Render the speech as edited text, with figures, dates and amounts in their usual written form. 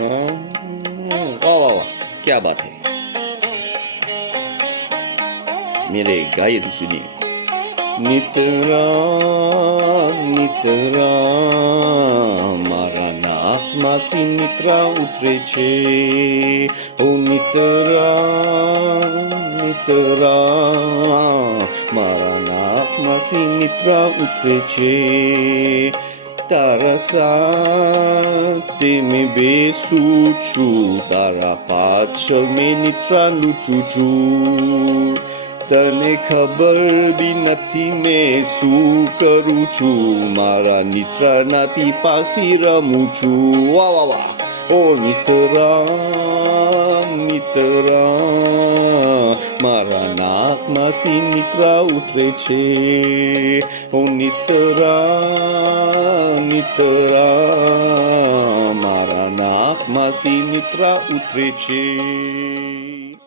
वाह वाह वाह, क्या बात है। मेरे गायन सुनिए। नितरा नितरा मारा नाकમાંથી નિત્રા ઉતરે છે. ઓ નિતરા નિતરા મારા નાકમાંથી નિત્રા ઉતરે છે. તારા સાથે મેં બેસું છું, તારા પાછળ મેં નિત્રા લૂંચું છું. તને ખબર બી નથી મેં શું કરું છું, મારા નિત્રાનાથી પાસી રમું છું. વાહ વાહ વાહ. ઓ નિતરા નિતરા મારા નાકમાંથી નિત્રા ઉતરે છે. ઓ નિતરા નિતરા મારા નાકમાંથી નિત્રા ઉતરે છે.